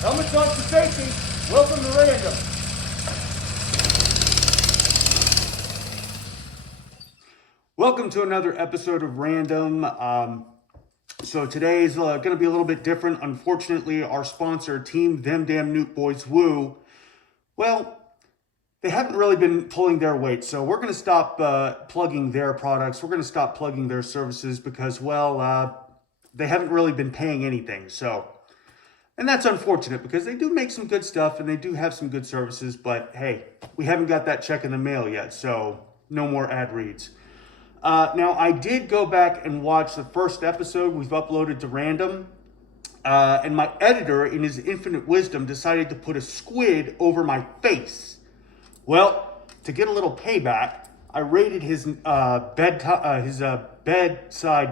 Helmets on for safety. Welcome to Random. Welcome to another episode of Random. So today's going to be a little bit different. Unfortunately, our sponsor, Team Them Damn Nuke Boys Woo, well, they haven't really been pulling their weight. So we're going to stop plugging their products. We're going to stop plugging their services because, well, they haven't really been paying anything. So, and that's unfortunate because they do make some good stuff and they do have some good services. But hey, we haven't got that check in the mail yet. So no more ad reads. Now, I did go back and watch the first episode we've uploaded to Random. And my editor, in his infinite wisdom, decided to put a squid over my face. Well, to get a little payback, I raided his bedside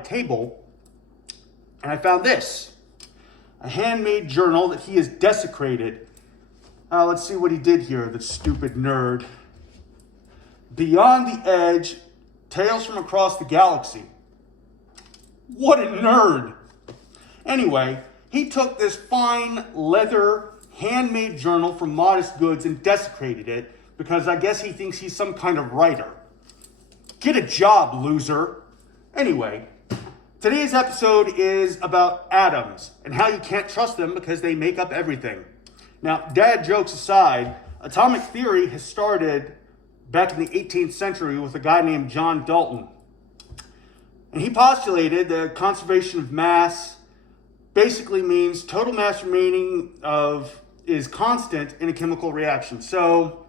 table, and I found this. A handmade journal that he has desecrated. Let's see what he did here, the stupid nerd. Beyond the Edge, Tales from Across the Galaxy. What a nerd. Anyway, he took this fine leather handmade journal from Modest Goods and desecrated it because I guess he thinks he's some kind of writer. Get a job, loser. Anyway, today's episode is about atoms and how you can't trust them because they make up everything. Now, dad jokes aside, atomic theory has started back in the 18th century with a guy named John Dalton. And he postulated that conservation of mass basically means total mass remaining is constant in a chemical reaction. So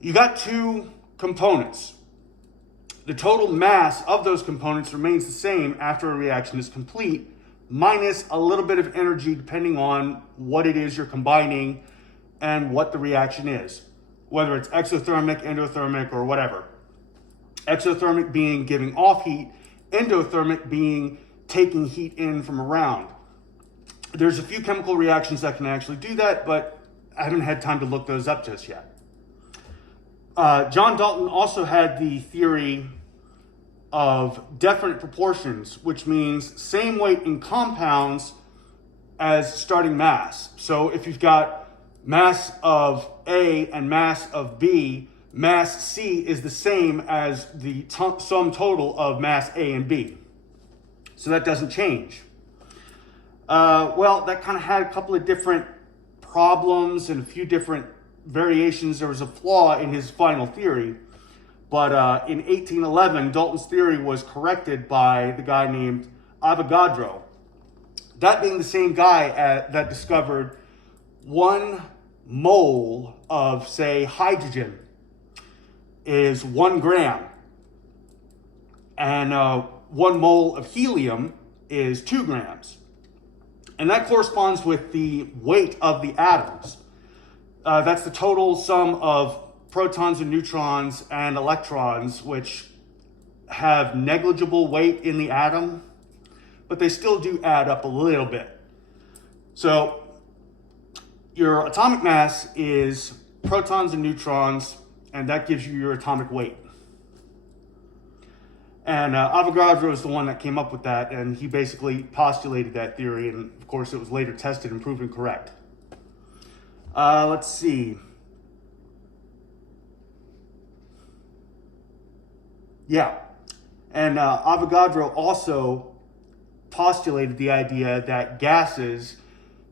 you got two components. The total mass of those components remains the same after a reaction is complete, minus a little bit of energy depending on what it is you're combining and what the reaction is, whether it's exothermic, endothermic, or whatever. Exothermic being giving off heat, endothermic being taking heat in from around. There's a few chemical reactions that can actually do that, but I haven't had time to look those up just yet. John Dalton also had the theory of definite proportions, which means same weight in compounds as starting mass. So if you've got mass of A and mass of B, mass C is the same as the sum total of mass A and B. So that doesn't change. Well, that kind of had a couple of different problems and a few different variations. There was a flaw in his final theory. But in 1811, Dalton's theory was corrected by the guy named Avogadro. That being the same guy that discovered 1 mole of, say, hydrogen is 1 gram. And 1 mole of helium is 2 grams. And that corresponds with the weight of the atoms. That's the total sum of protons and neutrons and electrons, which have negligible weight in the atom, but they still do add up a little bit. So your atomic mass is protons and neutrons, and that gives you your atomic weight. And Avogadro is the one that came up with that, and he basically postulated that theory, and of course it was later tested and proven correct. Let's see. Yeah, and Avogadro also postulated the idea that gases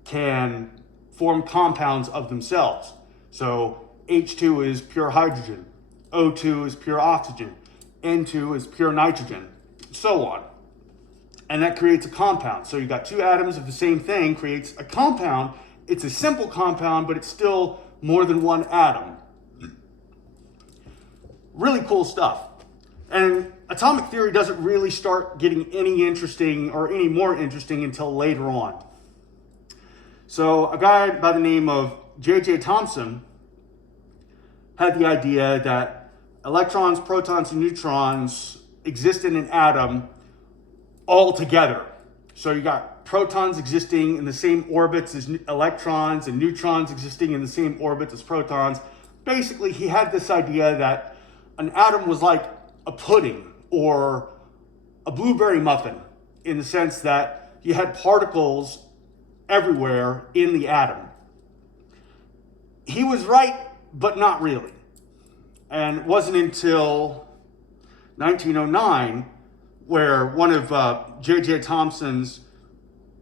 can form compounds of themselves. So H2 is pure hydrogen, O2 is pure oxygen, N2 is pure nitrogen, so on. And that creates a compound. So you got 2 atoms of the same thing creates a compound. It's a simple compound, but it's still more than 1 atom. Really cool stuff. And atomic theory doesn't really start getting any interesting or any more interesting until later on. So a guy by the name of J.J. Thomson had the idea that electrons, protons, and neutrons exist in an atom all together. So you got protons existing in the same orbits as electrons and neutrons existing in the same orbits as protons. Basically, he had this idea that an atom was like a pudding or a blueberry muffin in the sense that you had particles everywhere in the atom. He was right, but not really. And it wasn't until 1909 where one of J.J. Thomson's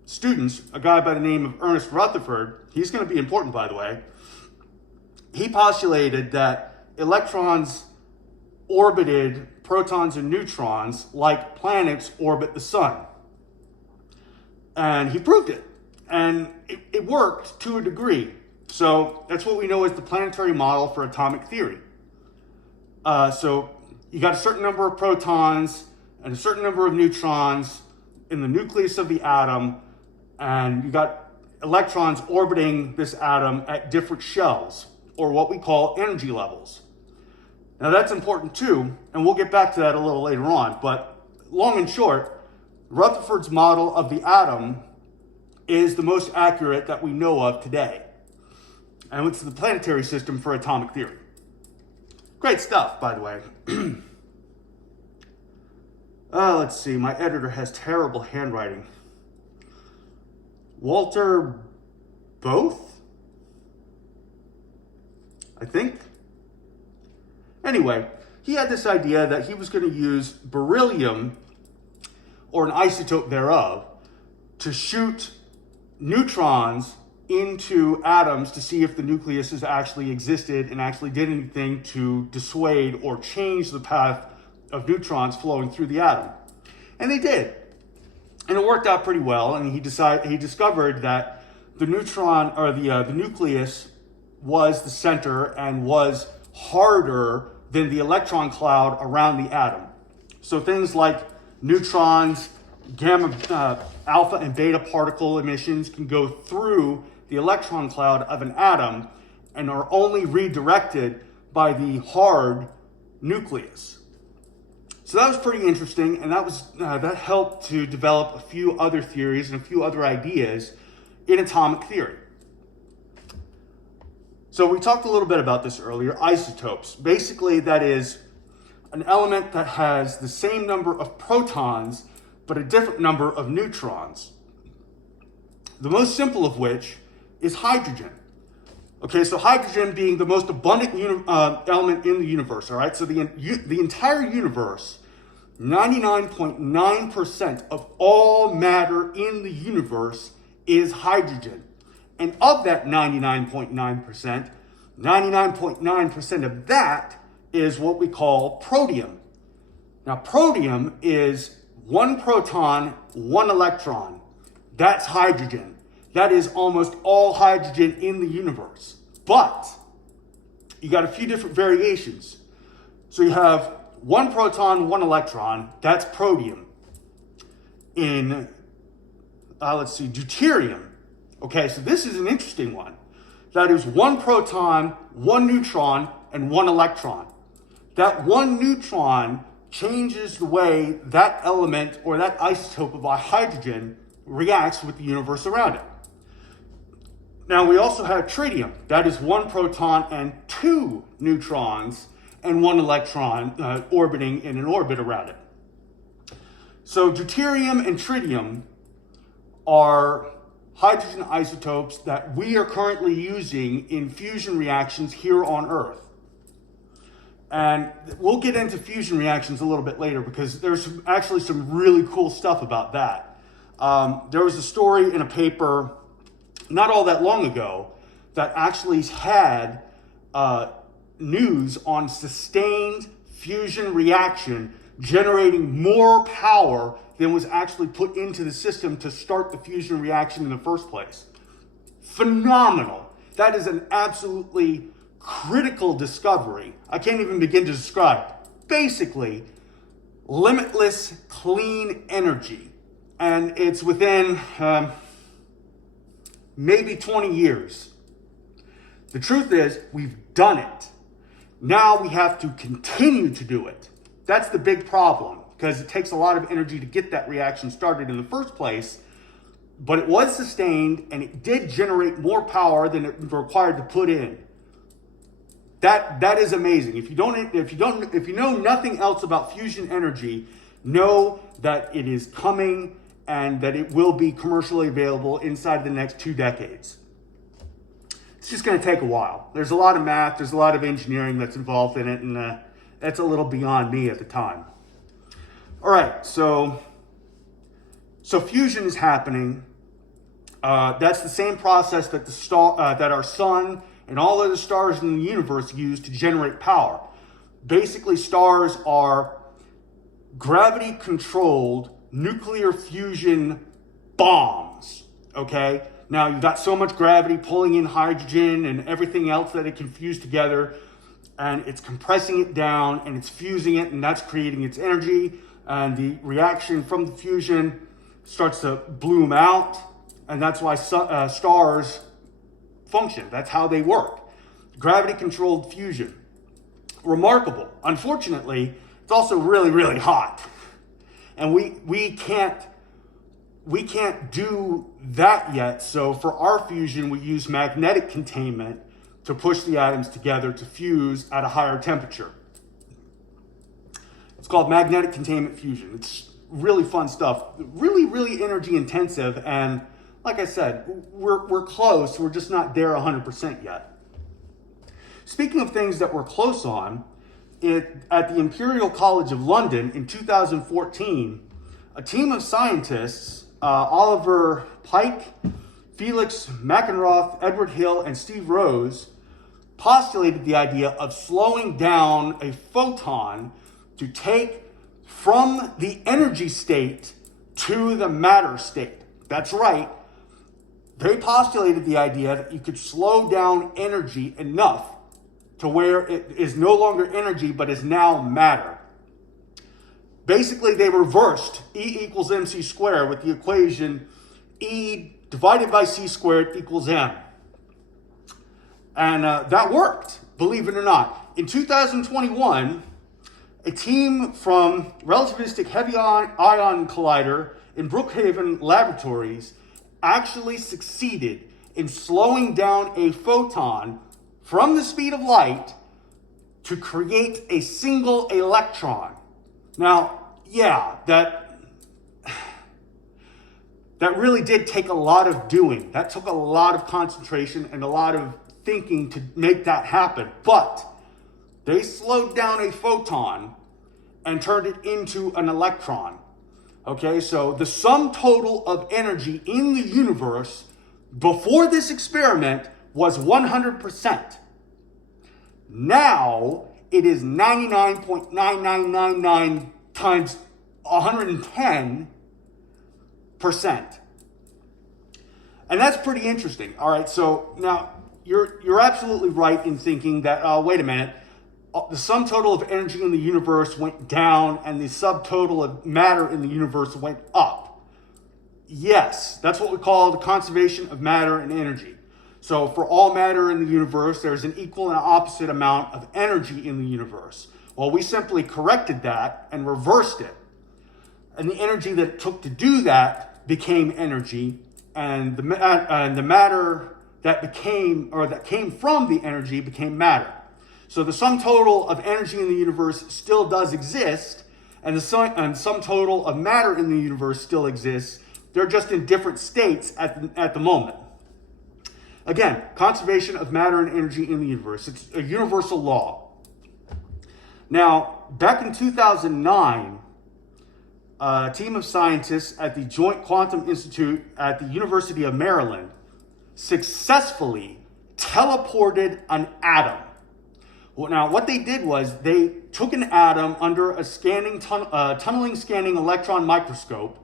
students, a guy by the name of Ernest Rutherford, he's going to be important, by the way, he postulated that electrons orbited protons and neutrons like planets orbit the sun. And he proved it. And it worked to a degree. So that's what we know as the planetary model for atomic theory. So you got a certain number of protons and a certain number of neutrons in the nucleus of the atom, and you got electrons orbiting this atom at different shells, or what we call energy levels. Now that's important too, and we'll get back to that a little later on, but long and short, Rutherford's model of the atom is the most accurate that we know of today. And it's the planetary system for atomic theory. Great stuff, by the way. Let's see, my editor has terrible handwriting. Walter Both? I think. Anyway, he had this idea that he was going to use beryllium, or an isotope thereof, to shoot neutrons into atoms to see if the nucleuses actually existed and actually did anything to dissuade or change the path of neutrons flowing through the atom. And they did. And it worked out pretty well, and he discovered that the neutron, or the nucleus, was the center and was harder than the electron cloud around the atom. So things like neutrons, gamma, alpha and beta particle emissions can go through the electron cloud of an atom and are only redirected by the hard nucleus. So that was pretty interesting, and that helped to develop a few other theories and a few other ideas in atomic theory. So we talked a little bit about this earlier, isotopes. Basically, that is an element that has the same number of protons, but a different number of neutrons. The most simple of which is hydrogen. Okay, so hydrogen being the most abundant element in the universe, all right? So the entire universe, 99.9% of all matter in the universe is hydrogen. And of that 99.9%, 99.9% of that is what we call protium. Now, protium is one proton, one electron. That's hydrogen. That is almost all hydrogen in the universe. But you got a few different variations. So you have one proton, one electron. That's protium. In, deuterium. Okay, so this is an interesting one. That is one proton, one neutron, and one electron. That one neutron changes the way that element or that isotope of hydrogen reacts with the universe around it. Now we also have tritium. That is one proton and two neutrons and one electron orbiting in an orbit around it. So deuterium and tritium are hydrogen isotopes that we are currently using in fusion reactions here on Earth. And we'll get into fusion reactions a little bit later because there's actually some really cool stuff about that. There was a story in a paper not all that long ago that actually had news on sustained fusion reaction generating more power than was actually put into the system to start the fusion reaction in the first place. Phenomenal. That is an absolutely critical discovery. I can't even begin to describe. Basically, limitless clean energy. And it's within maybe 20 years. The truth is, we've done it. Now we have to continue to do it. That's the big problem, because it takes a lot of energy to get that reaction started in the first place, but it was sustained and it did generate more power than it required to put in. That is amazing. If you know nothing else about fusion energy, know that it is coming and that it will be commercially available inside the next 2 decades. It's just going to take a while. There's a lot of math, there's a lot of engineering that's involved in it, and that's a little beyond me at the time. All right, so fusion is happening. That's the same process that that our sun and all other stars in the universe use to generate power. Basically, stars are gravity-controlled nuclear fusion bombs, okay? Now, you've got so much gravity pulling in hydrogen and everything else that it can fuse together, and it's compressing it down, and it's fusing it, and that's creating its energy, and the reaction from the fusion starts to bloom out, and that's why stars function. That's how they work. Gravity-controlled fusion. Remarkable. Unfortunately, it's also really, really hot. And we can't do that yet. So for our fusion, we use magnetic containment to push the atoms together to fuse at a higher temperature. It's called magnetic containment fusion. It's really fun stuff. Really, really energy intensive. And like I said, we're close. We're just not there 100% yet. Speaking of things that we're close on, at the Imperial College of London in 2014, a team of scientists, Oliver Pike, Felix McEnroth, Edward Hill, and Steve Rose, postulated the idea of slowing down a photon to take from the energy state to the matter state. That's right. They postulated the idea that you could slow down energy enough to where it is no longer energy, but is now matter. Basically, they reversed E equals mc squared with the equation E divided by c squared equals m. And that worked, believe it or not. In 2021, a team from Relativistic Heavy Ion Collider in Brookhaven Laboratories actually succeeded in slowing down a photon from the speed of light to create a single electron. Now, yeah, that really did take a lot of doing. That took a lot of concentration and a lot of thinking to make that happen. But they slowed down a photon and turned it into an electron. Okay, so the sum total of energy in the universe before this experiment was 100%. Now it is 99.9999 times 110%. And that's pretty interesting. All right, so now you're absolutely right in thinking that, wait a minute, the sum total of energy in the universe went down and the subtotal of matter in the universe went up. Yes, that's what we call the conservation of matter and energy. So for all matter in the universe, there's an equal and opposite amount of energy in the universe. Well, we simply corrected that and reversed it. And the energy that it took to do that became energy, and the matter that came from the energy became matter. So the sum total of energy in the universe still does exist, and the sum total of matter in the universe still exists. They're just in different states at the moment. Again, conservation of matter and energy in the universe. It's a universal law. Now, back in 2009, a team of scientists at the Joint Quantum Institute at the University of Maryland successfully teleported an atom. Well, now, what they did was they took an atom under a tunneling scanning electron microscope,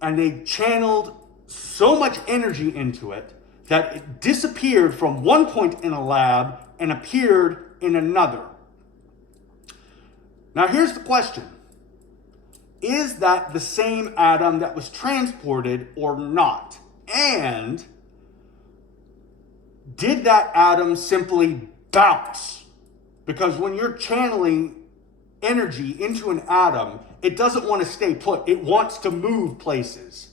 and they channeled so much energy into it that it disappeared from one point in a lab and appeared in another. Now, here's the question. Is that the same atom that was transported or not? And did that atom simply bounce? Because when you're channeling energy into an atom, it doesn't want to stay put. It wants to move places.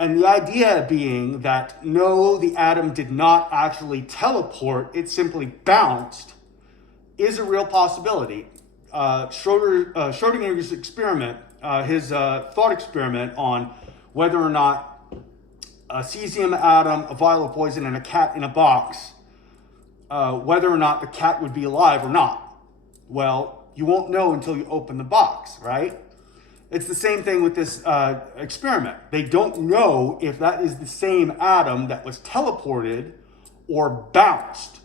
And the idea being that no, the atom did not actually teleport, it simply bounced, is a real possibility. Schrodinger's experiment his thought experiment on whether or not a cesium atom, a vial of poison, and a cat in a box, whether or not the cat would be alive or not. Well, you won't know until you open the box, right? It's the same thing with this experiment. They don't know if that is the same atom that was teleported or bounced.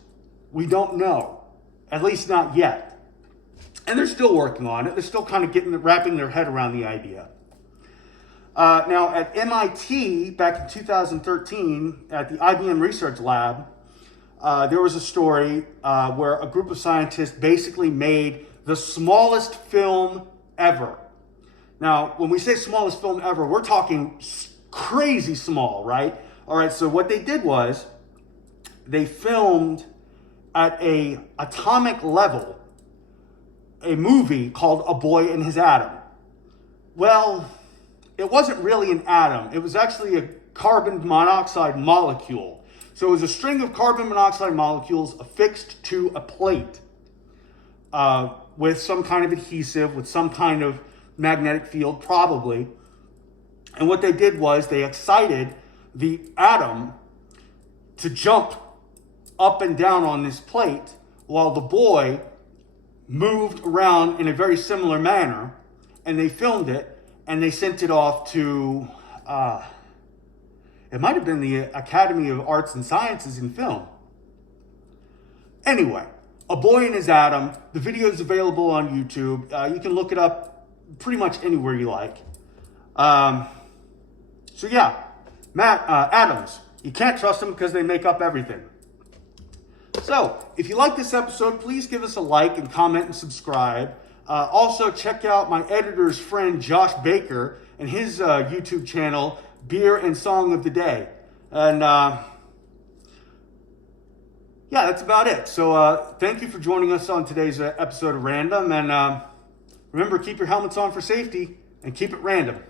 We don't know, at least not yet. And they're still working on it. They're still kind of wrapping their head around the idea. Now, at MIT, back in 2013, at the IBM Research Lab, there was a story where a group of scientists basically made the smallest film ever. Now, when we say smallest film ever, we're talking crazy small, right? All right, so what they did was they filmed at a atomic level a movie called A Boy and His Atom. Well, it wasn't really an atom. It was actually a carbon monoxide molecule. So it was a string of carbon monoxide molecules affixed to a plate with some kind of adhesive, with some kind of magnetic field, probably. And what they did was they excited the atom to jump up and down on this plate while the boy moved around in a very similar manner, and they filmed it and they sent it off to it might have been the Academy of Arts and Sciences in Film. Anyway, A Boy and His Atom. The video is available on YouTube. You can look it up pretty much anywhere you like. So yeah, atoms. You can't trust them because they make up everything. So, if you like this episode, please give us a like and comment and subscribe. Also, check out my editor's friend, Josh Baker, and his YouTube channel, Beer and Song of the Day. And yeah, that's about it. So, thank you for joining us on today's episode of Random. And remember, keep your helmets on for safety and keep it random.